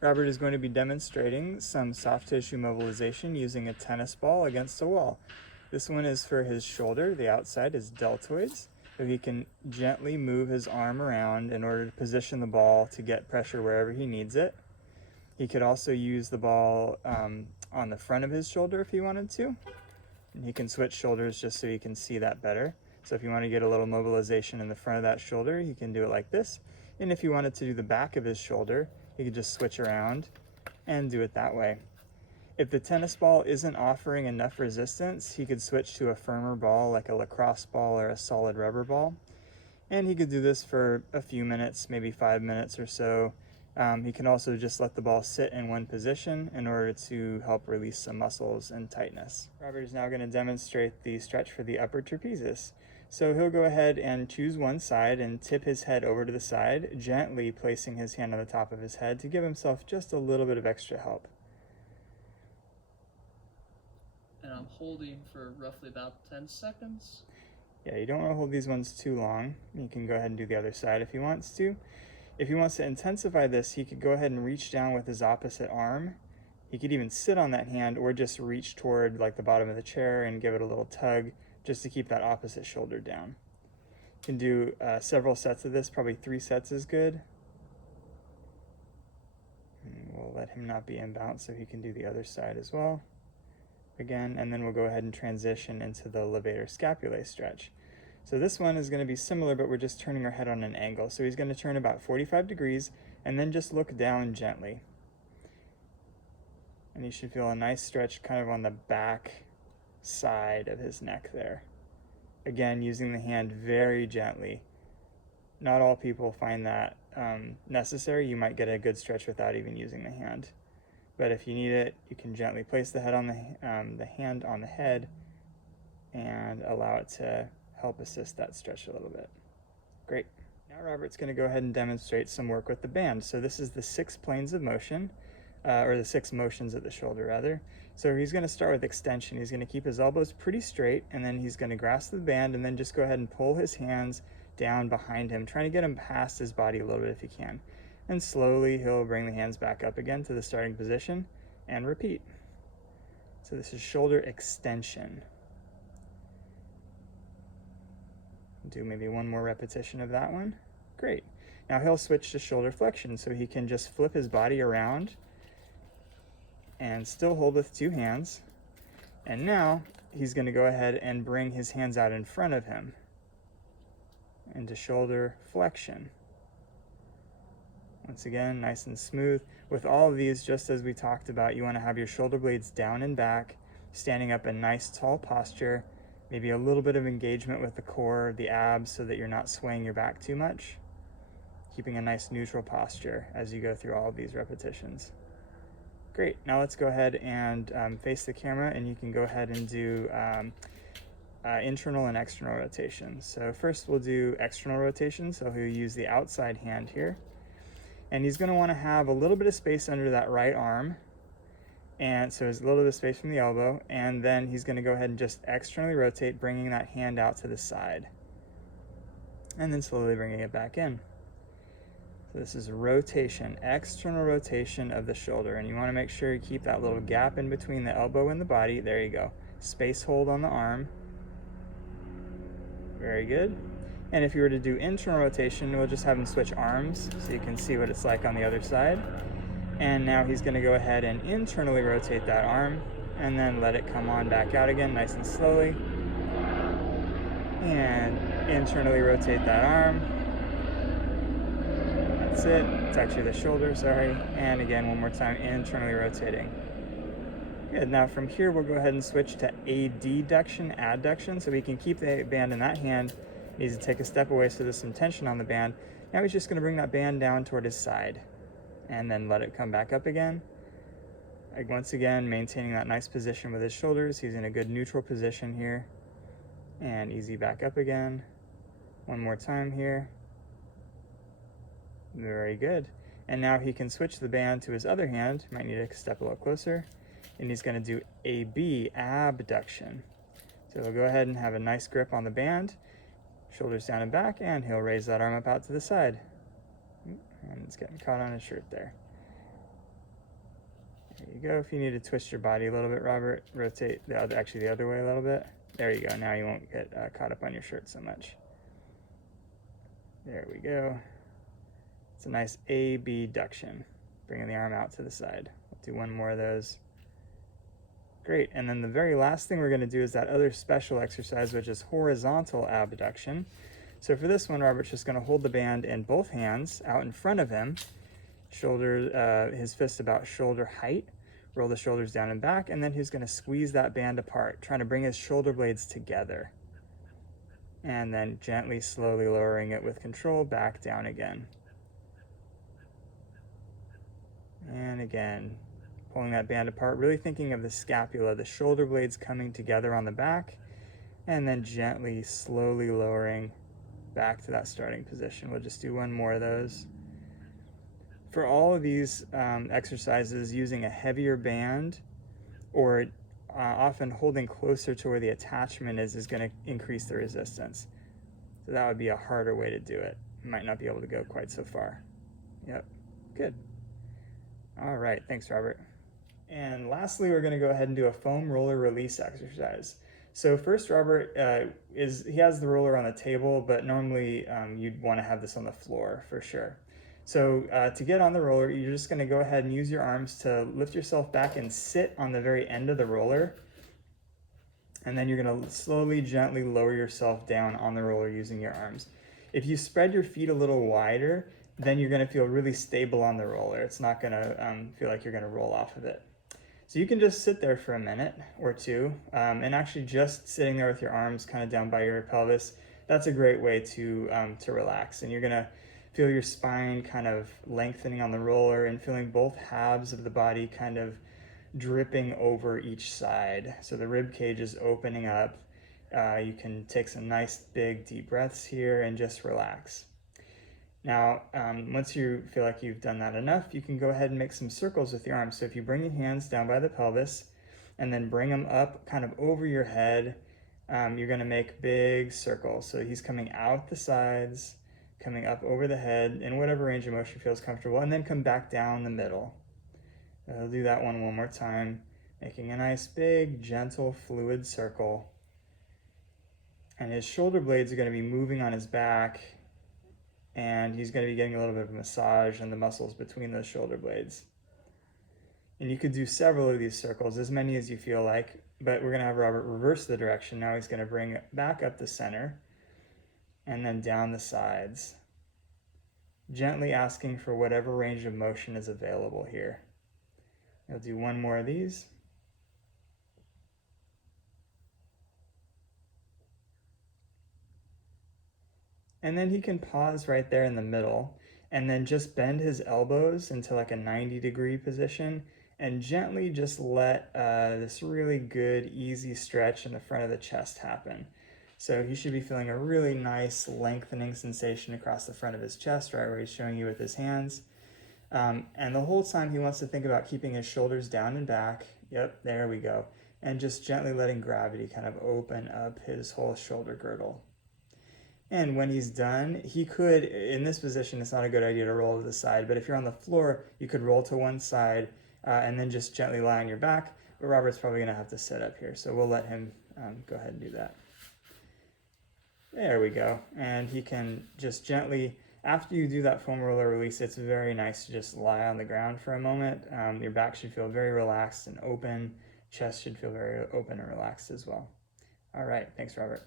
Robert is going to be demonstrating some soft tissue mobilization using a tennis ball against a wall. This one is for his shoulder. The outside is deltoids, so he can gently move his arm around in order to position the ball to get pressure wherever he needs it. He could also use the ball on the front of his shoulder if he wanted to. And he can switch shoulders just so you can see that better. So if you want to get a little mobilization in the front of that shoulder, he can do it like this. And if you wanted to do the back of his shoulder, he could just switch around and do it that way. If the tennis ball isn't offering enough resistance, he could switch to a firmer ball like a lacrosse ball or a solid rubber ball. And he could do this for a few minutes, maybe 5 minutes or so. He can also just let the ball sit in one position in order to help release some muscles and tightness. Robert is now going to demonstrate the stretch for the upper trapezius. So he'll go ahead and choose one side and tip his head over to the side, gently placing his hand on the top of his head to give himself just a little bit of extra help. And I'm holding for roughly about 10 seconds. Yeah, you don't want to hold these ones too long. You can go ahead and do the other side if he wants to. If he wants to intensify this, he could go ahead and reach down with his opposite arm. He could even sit on that hand or just reach toward like the bottom of the chair and give it a little tug just to keep that opposite shoulder down. You can do several sets of this, probably 3 sets is good. And we'll let him not be inbound so he can do the other side as well. Again, and then we'll go ahead and transition into the levator scapulae stretch. So this one is going to be similar, but we're just turning our head on an angle. So he's going to turn about 45 degrees and then just look down gently. And you should feel a nice stretch kind of on the back side of his neck there. Again, using the hand very gently. Not all people find that necessary. You might get a good stretch without even using the hand. But if you need it, you can gently place the head on the hand on the head and allow it to help assist that stretch a little bit. Great. Now Robert's going to go ahead and demonstrate some work with the band. So this is the 6 planes of motion, or the 6 motions of the shoulder rather. So he's going to start with extension. He's going to keep his elbows pretty straight, and then he's going to grasp the band and then just go ahead and pull his hands down behind him, trying to get him past his body a little bit if he can. And slowly he'll bring the hands back up again to the starting position and repeat. So this is shoulder extension. Do maybe one more repetition of that one. Great. Now he'll switch to shoulder flexion, so he can just flip his body around and still hold with 2 hands. And now he's going to go ahead and bring his hands out in front of him into shoulder flexion. Once again, nice and smooth. With all of these, just as we talked about, you want to have your shoulder blades down and back, standing up in nice tall posture, maybe a little bit of engagement with the core, the abs, so that you're not swaying your back too much. Keeping a nice neutral posture as you go through all of these repetitions. Great, now let's go ahead and face the camera, and you can go ahead and do internal and external rotation. So first we'll do external rotation, so he'll use the outside hand here. And he's going to want to have a little bit of space under that right arm, and so there's a little bit of space from the elbow, and then he's going to go ahead and just externally rotate, bringing that hand out to the side, and then slowly bringing it back in. So this is rotation, external rotation of the shoulder, and you want to make sure you keep that little gap in between the elbow and the body. There you go. Space hold on the arm. Very good. And if you were to do internal rotation, we'll just have him switch arms so you can see what it's like on the other side. And now he's going to go ahead and internally rotate that arm and then let it come on back out again nice and slowly. And internally rotate that arm. That's it. It's actually the shoulder, sorry. And again, one more time, internally rotating. Good. Now from here, we'll go ahead and switch to adduction, so we can keep the band in that hand. He needs to take a step away so there's some tension on the band. Now he's just going to bring that band down toward his side and then let it come back up again. Like once again, maintaining that nice position with his shoulders. He's in a good neutral position here. And easy back up again. One more time here. Very good. And now he can switch the band to his other hand. Might need to step a little closer. And he's going to do AB, abduction. So he'll go ahead and have a nice grip on the band. Shoulders down and back, and he'll raise that arm up out to the side. And it's getting caught on his shirt there. There you go. If you need to twist your body a little bit, Robert, rotate the other way a little bit. There you go. Now you won't get caught up on your shirt so much. There we go. It's a nice abduction, bringing the arm out to the side. We'll do one more of those. Great, and then the very last thing we're going to do is that other special exercise, which is horizontal abduction. So for this one, Robert's just going to hold the band in both hands out in front of him, his fist about shoulder height, roll the shoulders down and back, and then he's going to squeeze that band apart, trying to bring his shoulder blades together. And then gently, slowly lowering it with control back down again. And again, pulling that band apart, really thinking of the scapula, the shoulder blades coming together on the back, and then gently, slowly lowering back to that starting position. We'll just do one more of those. For all of these exercises, using a heavier band or often holding closer to where the attachment is going to increase the resistance. So that would be a harder way to do it. You might not be able to go quite so far. Yep, good. All right, thanks, Robert. And lastly, we're going to go ahead and do a foam roller release exercise. So first, Robert, he has the roller on the table, but normally you'd want to have this on the floor for sure. So to get on the roller, you're just going to go ahead and use your arms to lift yourself back and sit on the very end of the roller. And then you're going to slowly, gently lower yourself down on the roller using your arms. If you spread your feet a little wider, then you're going to feel really stable on the roller. It's not going to feel like you're going to roll off of it. So you can just sit there for a minute or two, and actually just sitting there with your arms kind of down by your pelvis, that's a great way to relax. And you're going to feel your spine kind of lengthening on the roller and feeling both halves of the body kind of dripping over each side. So the rib cage is opening up. You can take some nice big deep breaths here and just relax. Now, once you feel like you've done that enough, you can go ahead and make some circles with your arms. So if you bring your hands down by the pelvis and then bring them up kind of over your head, you're going to make big circles. So he's coming out the sides, coming up over the head in whatever range of motion feels comfortable, and then come back down the middle. I'll do that one more time, making a nice big, gentle, fluid circle. And his shoulder blades are going to be moving on his back, and he's going to be getting a little bit of a massage in the muscles between those shoulder blades. And you could do several of these circles, as many as you feel like, but we're going to have Robert reverse the direction. Now he's going to bring it back up the center and then down the sides, gently asking for whatever range of motion is available here. I'll do one more of these. And then he can pause right there in the middle and then just bend his elbows into like a 90-degree position and gently just let this really good, easy stretch in the front of the chest happen. So he should be feeling a really nice lengthening sensation across the front of his chest, right where he's showing you with his hands. And the whole time he wants to think about keeping his shoulders down and back. Yep, there we go. And just gently letting gravity kind of open up his whole shoulder girdle. And when he's done, he could, in this position, it's not a good idea to roll to the side, but if you're on the floor, you could roll to one side and then just gently lie on your back. But Robert's probably going to have to sit up here, so we'll let him go ahead and do that. There we go. And he can just gently, after you do that foam roller release, it's very nice to just lie on the ground for a moment. Your back should feel very relaxed and open. Chest should feel very open and relaxed as well. All right. Thanks, Robert.